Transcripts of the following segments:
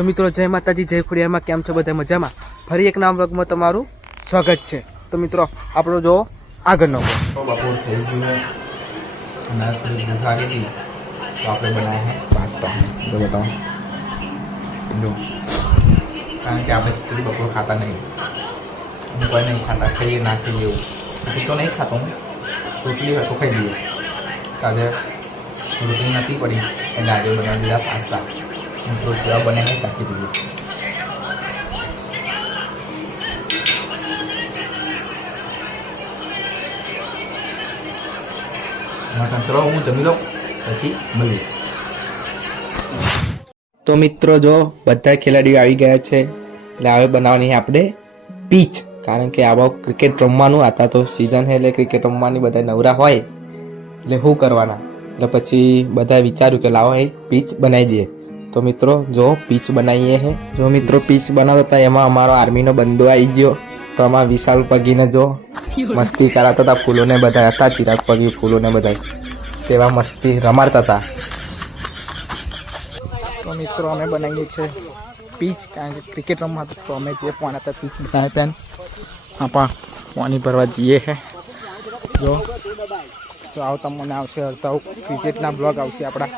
તો મિત્રો જય માતાજી, જય ખોડિયારમાં. કેમ છો બધા? મજામાં? ફરી એક નવા વ્લોગમાં તમારું સ્વાગત છે. તો મિત્રો આપણો જો આગળનો બપોર થઈ ગયું અને થોડી ભૂખ લાગી હતી તો આપણે બનાવ્યા છે પાસ્તા. જો બતાવો, જો કારણ કે આપણે ખીચડી બપોર ખાતા નહીં, હું કોઈ નહીં ખાતા, ખાઈએ ના ખાઈએ એવું. હું તો નહીં ખાતો, હું રોટલી હતો ખાઈ દઈએ. આજે રોટલી નથી પડી એટલે આજે બનાવી દીધા પાસ્તા. મિત્રો જેવા બને નહીં કાઢી દીધું. ચલો હું જમી લઉં પછી મળીએ. તો મિત્રો જો બધા ખેલાડીઓ આવી ગયા છે એટલે હવે બનાવવાની આપણે પીચ. કારણ કે આવા ક્રિકેટ રમવાનું હતા તો સિઝન છે એટલે ક્રિકેટ રમવાની બધા નવરા હોય એટલે શું કરવાના, એટલે પછી બધા વિચાર્યું કે લાવો એ પીચ બનાવી દઈએ. તો મિત્રો જો પીચ બનાવીએ છે. જો મિત્રો પીચ બનાવતા હતા એમાં અમારો આર્મીનો બંદો આવી ગયો. તો આમાં વિશાલ પગીને જો મસ્તી કરાતા હતા, ફૂલોને બધા હતા, ચિરાગ પગી ફૂલોને બધા તેવા મસ્તી રમાડતા હતા. તો મિત્રો અમે બનાવીએ છીએ પીચ, કારણ કે ક્રિકેટ રમવા તો અમે જે પોણા હતા પીચ બનાવ્યા હતા. આપણા પાણી ભરવા જઈએ છે. જો આવતા મને આવશે અડધા ક્રિકેટના બ્લોગ આવશે આપણા,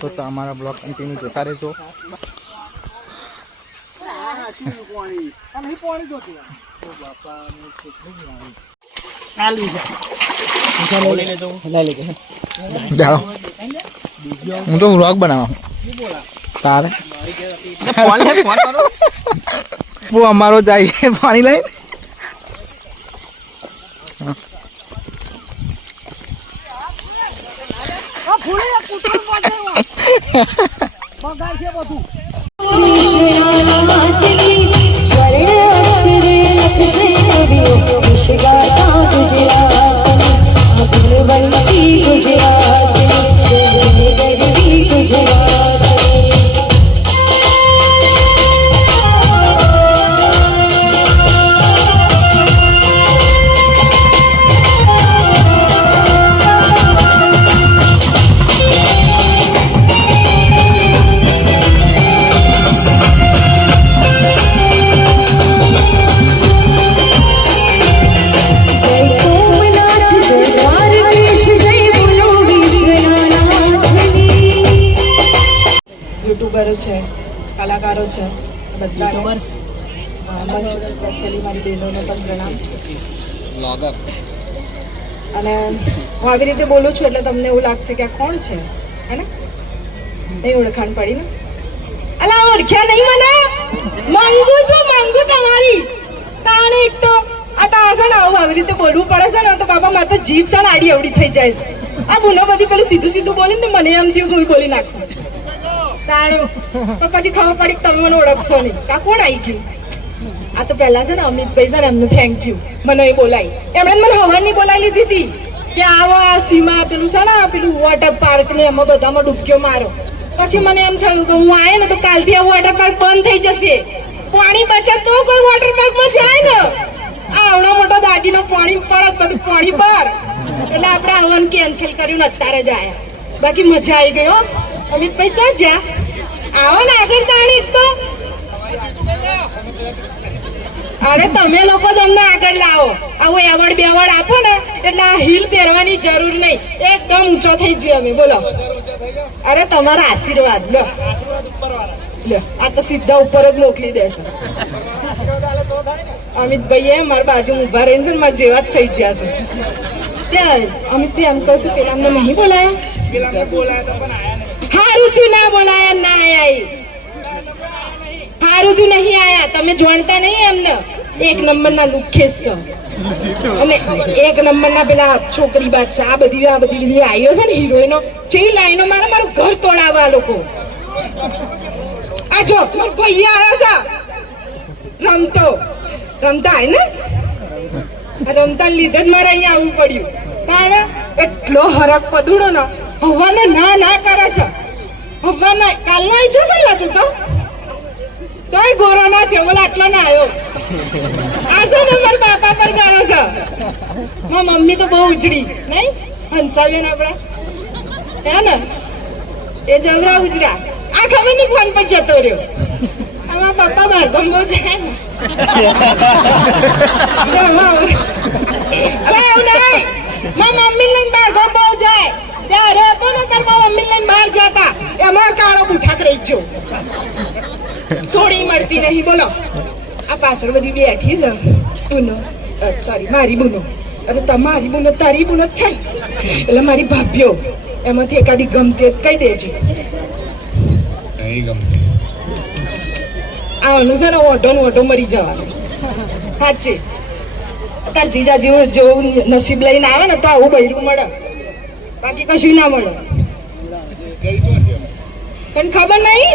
તો અમારા બ્લોગ કન્ટિન્યુ જોતા રહેજો. હું તો વ્લોગ બનાવું તારે અમારો જાય પાણી લઈ. યુટ્યુબરો છે, કલાકારો છે, બધા મારી બહેનોને પણ પ્રણામ. અને હું આવી રીતે બોલું છું એટલે તમને એવું લાગશે કે આ કોણ છે, હે ને? નહીં ઓળખાણ પડી ને? અલા ઓળખ્યા નહીં મને? માંગુ તમારી તાણે. એક તો આ તાસણ આવું આવી રીતે બોલવું પડે છે ને તો બાબા મારે તો જીભ છે ને આડી અવડી થઈ જાય છે. આ ભૂલો બધી પેલું સીધું બોલીને તો મને એમ થયું હું બોલી નાખું. તાણું તો પછી ખબર પડી કે તમે મને ઓળખશો નહીં. આ કોણ આવી ગયું? આ તો પહેલા છે ને અમિતભાઈ છે ને એમનું થેન્ક યુ મને એ બોલાવી. એમણે મને હવાની બોલાવી લીધી હતી કે આવા સીમા પેલું છે ને પેલું વોટર પાર્ક ને એમાં બધામાં ડૂબક્યો મારો. પછી મને એમ થયું કે હું આવે ને તો કાલથી આ વોટર પાર્ક બંધ થઈ જશે. પાણી બચે તો કોઈ વોટર પાર્કમાં જાય ને. આવડો મોટો દાદીનો પાણી પડત બધું પાણી પર એટલે આપણે હવન કેન્સલ કર્યું ને અત્યારે જ આવ્યા. બાકી મજા આવી ગઈ હો. અમિતભાઈ ચો જ્યાં આવો ને આગળ તાણી તો. અરે તમે લોકો જ અમને આગળ લાવો. આવો એવોર્ડ બેવોર્ડ આપો ને એટલે આ હીલ પહેરવાની જરૂર નહીં, એકદમ ઊંચો થઈ ગયો અમે. બોલો. અરે તમારા આશીર્વાદ લો. આ તો સીધા ઉપર જ મોકલી દેશે. અમિતભાઈ મારા બાજુ ઉભા રહીને છે ને મારા જેવા જ થઈ ગયા છે. ત્યાં અમિતભાઈ એમ કહું છું પેલા અમને નહીં બોલાયા? હારું તું ના બોલાયા, ના આયા. હારું તું નહીં આયા, તમે જાણતા નહીં એમને. એક નંબરના લુખેસ છો અને એક નંબરના પેલા છોકરી બાદ છે. આ બધી આઈઓ છે ને હિરોઈનો જે લાઈનો મારું ઘર તોડાવવા લોકો. આ જો ભાઈ આવ્યો છે રમતા હોય ને રમતા લીધે જ મારે અહીંયા આવવું પડ્યું. તારે એટલો હરક પદુડો ને હવાને ના કરે છે. હવાના કાલનો આવી જો ને તું તોય ગોરો ના થયો, બોલે આટલો ના આવ્યો. આ છે ને મારા બાપા પર કરે છે. મારી મમ્મી તો બહુ ઉજળી નહીં હંસાવી ને આપડા હે ને એ જવરા ઉજળ્યા. આ ખબર નહીં ફોન પર જતો રહ્યો. આમાં પપ્પા બહાર ગમવો જાય ને અરે એવું નહીં. મારી મમ્મી લઈને બહાર ગમવો જાય ત્યારે હતો ને તાર મારી મમ્મી લઈને બહાર જતા એમાં કાળો બુઠાક રહી ગયો. સોડી મળતી નહીં. બોલો આ પાછળ બધી બેઠી છે બુનો, સોરી મારી બુનો. અરે તમારી બુનો તારી બુનો જ છે એટલે મારી ભાભીઓ એમાંથી એકાદી ગમતી કહી દેજે. આવવાનું છે ને ઓઢો ને ઓઢો મરી જવાનું. સાચી તાર જીજાજી જેવું નસીબ લઈને આવે ને તો આવું બૈરું મળે, બાકી કશું ના મળે. પણ ખબર નહીં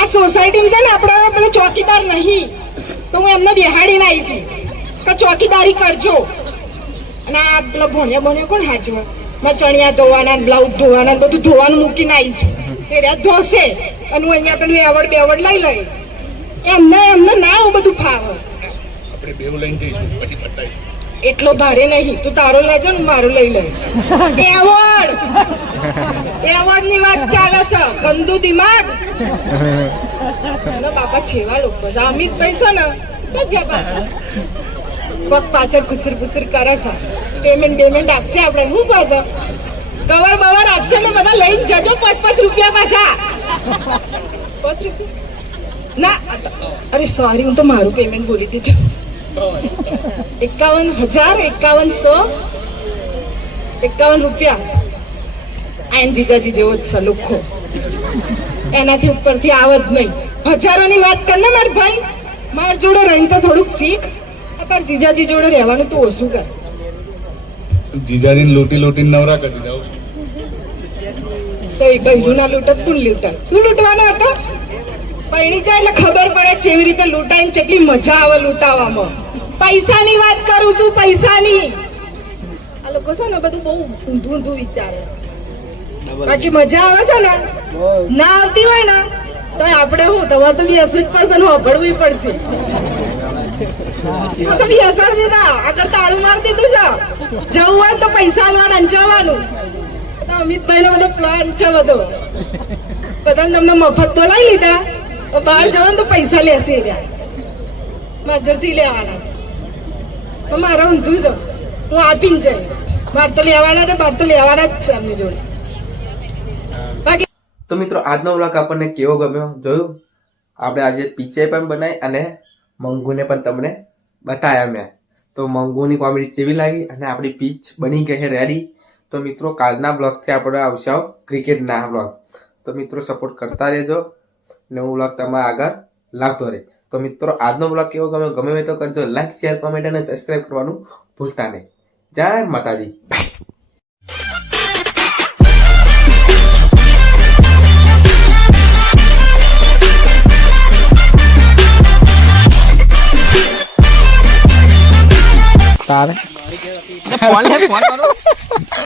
આ સોસાયટી છે ને આપડે પેલો ચોકીદાર નહીં તો હું એમને બેહાડીને આવી છું કે ચોકીદારી કરજો. અને આ પેલા ભોણિયા કોણ હાચવા મારે ચણિયા ધોવાના બ્લાઉઝ ધોવાના બધું ધોવાનું મૂકીને આવી છું. એ રહ્યા ધોશે અને હું અહીંયા પેલું એવડ બેવડ લઈ લઈ. એમને ના હું બધું ફાવે. એટલો ભારે નહીં. તું તારો લેજો ને મારો લઈ લે. એવોર્ડ ની વાત ચાલે છે. ગંદુ દિમાગ. બાપા છેવા લોકો અમિતભાઈ છે ને પગ પાછળ કુસર કરે છે. પેમેન્ટ આપશે આપણે શું પાછો કવર બવર આપશે ને બધા લઈને જજો 5 રૂપિયા પાછા. 5 રૂપિયા ના અરે સોરી હું તો મારું પેમેન્ટ બોલી દીધું. 51,000 રૂપિયા. આઈન જીજાજી જેવો જ સલુખો એનાથી ઉપરથી આવ જ નહીં. હજારોની વાત કર ને મારા ભાઈ. માર જોડે રહીને તો થોડુંક શીખ. તાર જીજાજી જોડે રહેવાનું તું ઓછું કર. જીજાજી લોટી નવરા કરી દીધા. તો એ બહેરું ના લૂંટ તું લૂંટા. તું લૂંટવાનો હતો. પૈણી જાય એટલે ખબર પડે કેવી રીતે લૂંટાય ને કેટલી મજા આવે લૂંટાવામાં. પૈસાની વાત કરું છું, પૈસાની. આ લોકો છે ને બધું બહુ ઊંધું વિચારે. બાકી મજા આવે છે ને ના આવતી હોય ને તો આપણે હું તમારે તો બી હસવું જ પડશે ને વાપરવું પડશે. તો બી હસર દીધા આગળ તાળું મારી દીધું છે. જવું હોય તો પૈસા આલવાના જવાનું. અમિતભાઈ નો બધો પ્લાન છે બધો. બધાને તમને મફત બોલાવી લીધા બહાર જવાનું તો પૈસા લેશે મજૂરથી લેવાના. મારે ઊંધું છે હું આપીને જાય. બાર તો લેવાના ને બાર તો લેવાના જ છે એમની જોડે. તો મિત્રો આજનો વ્લોગ આપણને કેવો ગમ્યો જોયું. આપણે આજે પિક્ચર પણ બનાવી અને મંગુને પણ તમને બતાવ્યા મેં. તો મંગુની કોમેડી કેવી લાગી અને આપણી પીચ બની ગઈ છે રેડી. તો મિત્રો કાલના બ્લોગથી આપણે આવશે ક્રિકેટના બ્લોગ. તો મિત્રો સપોર્ટ કરતા રહેજો ને હું બ્લોગ તમારા આગળ લાવતો રહે. તો મિત્રો આજનો બ્લોગ કેવો ગમ્યો ગમે તો કરજો લાઈક શેર કોમેન્ટ અને સબસ્ક્રાઈબ કરવાનું ભૂલતા નહીં. જય માતાજી. તારે ફોન કરો